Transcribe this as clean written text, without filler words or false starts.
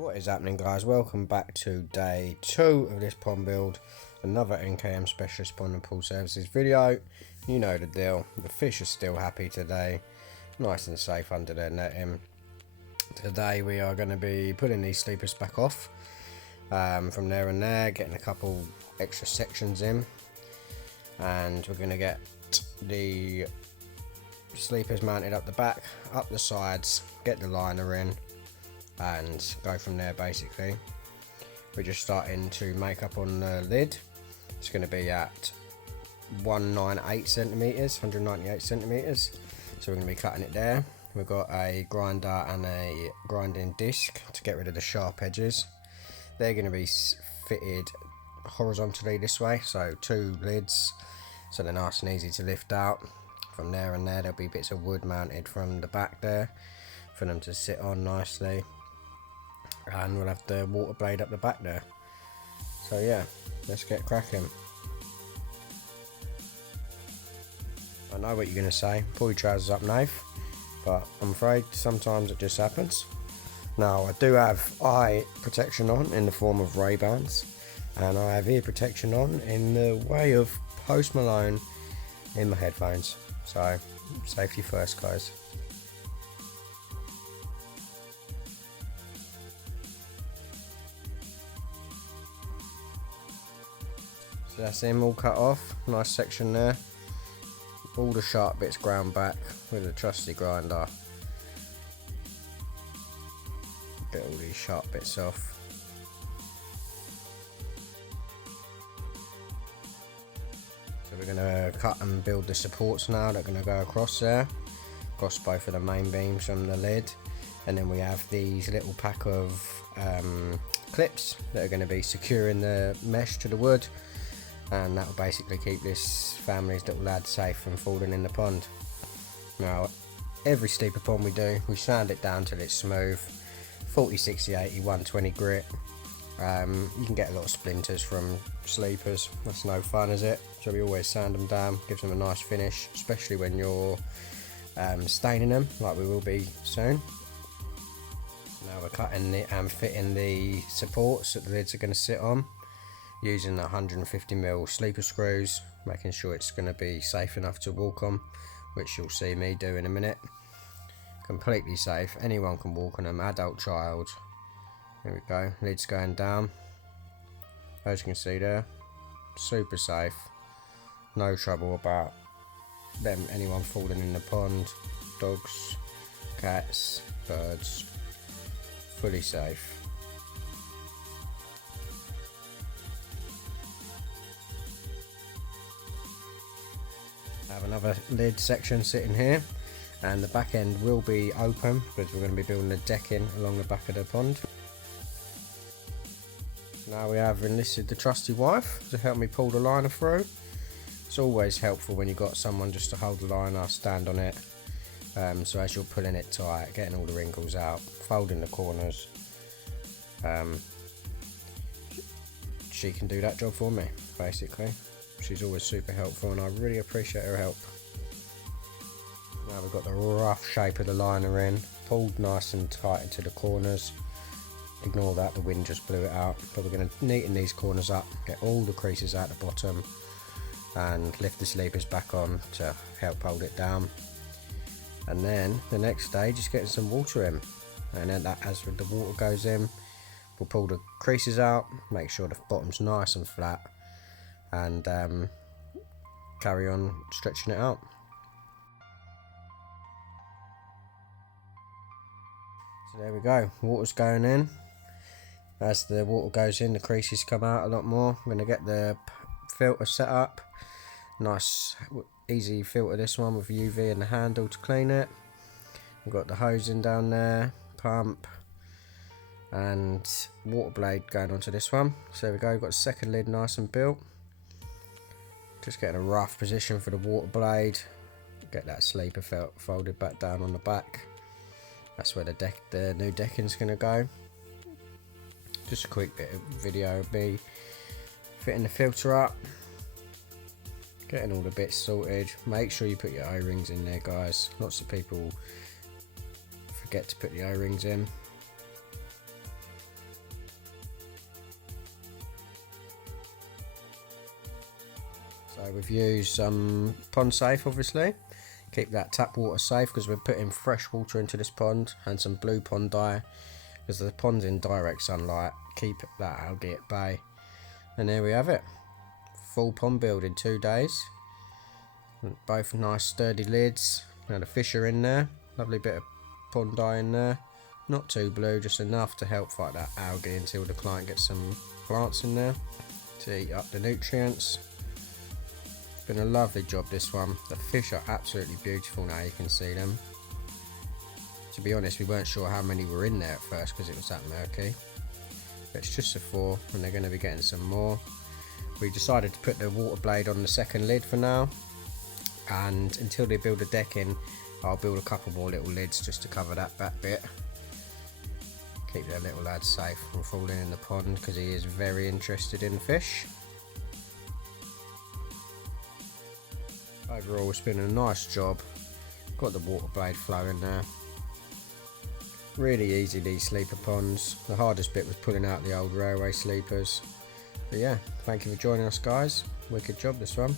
What is happening, guys? Welcome back to day 2 of this pond build, another NKM specialist pond and pool services video. You know the deal, the fish are still happy today, nice and safe under their netting. Today we are going to be putting these sleepers back off from there and there, getting a couple extra sections in, and we're going to get the sleepers mounted up the back, up the sides, get the liner in and go from there. Basically we're just starting to make up on the lid. It's going to be at 198 centimeters, so we're going to be cutting it there. We've got a grinder and a grinding disc to get rid of the sharp edges. They're going to be fitted horizontally this way, so 2 lids, so they're nice and easy to lift out. From there and there, there'll be bits of wood mounted from the back there for them to sit on nicely, and we'll have the water blade up the back there. So yeah, let's get cracking. I know what you're going to say, pull your trousers up, Nath, but I'm afraid sometimes it just happens. Now, I do have eye protection on in the form of Ray-Bans, and I have ear protection on in the way of Post Malone in my headphones. So safety first, guys. So that's him all cut off, nice section there. All the sharp bits ground back with a trusty grinder. Get all these sharp bits off. So we're going to cut and build the supports now that are going to go across there, across both of the main beams from the lid. And then we have these little pack of clips that are going to be securing the mesh to the wood, and that will basically keep this family's little lad safe from falling in the pond. Now, every sleeper pond we do, we sand it down till it's smooth, 40, 60, 80, 120 grit. You can get a lot of splinters from sleepers, that's no fun, is it? So we always sand them down, gives them a nice finish, especially when you're staining them like we will be soon. Now we're cutting and fitting the supports that the lids are going to sit on, using the 150mm sleeper screws, making sure it's going to be safe enough to walk on, which you'll see me do in a minute. Completely safe, anyone can walk on them, adult, child. There we go, lids going down, as you can see there, super safe, no trouble about anyone falling in the pond, dogs, cats, birds, fully safe. I have another lid section sitting here, and the back end will be open because we're going to be building a decking along the back of the pond. Now we have enlisted the trusty wife to help me pull the liner through. It's always helpful when you've got someone just to hold the liner, stand on it, so as you're pulling it tight, getting all the wrinkles out, folding the corners, she can do that job for me basically. She's always super helpful and I really appreciate her help. Now we've got the rough shape of the liner in, pulled nice and tight into the corners. Ignore that, the wind just blew it out, but we're going to neaten these corners up, get all the creases out the bottom and lift the sleepers back on to help hold it down. And then the next stage is getting some water in, and then as the water goes in, we'll pull the creases out, make sure the bottom's nice and flat, and carry on stretching it out. So there we go, water's going in. As the water goes in, the creases come out a lot more. I'm going to get the filter set up, nice easy filter this one with UV and the handle to clean it. We've got the hosing down there, pump and water blade going onto this one. So there we go, we've got the second lid nice and built. Just getting a rough position for the water blade, get that sleeper folded back down on the back. That's where the new decking's going to go. Just a quick bit of video of me fitting the filter up, getting all the bits sorted. Make sure you put your O-rings in there, guys. Lots of people forget to put the O-rings in. So we've used some pond safe, obviously. Keep that tap water safe because we're putting fresh water into this pond, and some blue pond dye because the pond's in direct sunlight. Keep that algae at bay. And there we have it. Full pond build in 2 days. Both nice sturdy lids. Now the fish are in there. Lovely bit of pond dye in there. Not too blue, just enough to help fight that algae until the client gets some plants in there to eat up the nutrients. It's been a lovely job, this one. The fish are absolutely beautiful now, you can see them. To be honest, we weren't sure how many were in there at first because it was that murky. But it's just the 4 and they're going to be getting some more. We decided to put the water blade on the second lid for now. And until they build a deck in, I'll build a couple more little lids just to cover that back bit. Keep that little lad safe from falling in the pond because he is very interested in fish. Overall, it's been a nice job. Got the water blade flowing there. Really easy, these sleeper ponds. The hardest bit was pulling out the old railway sleepers. But yeah, thank you for joining us, guys. Wicked job, this one.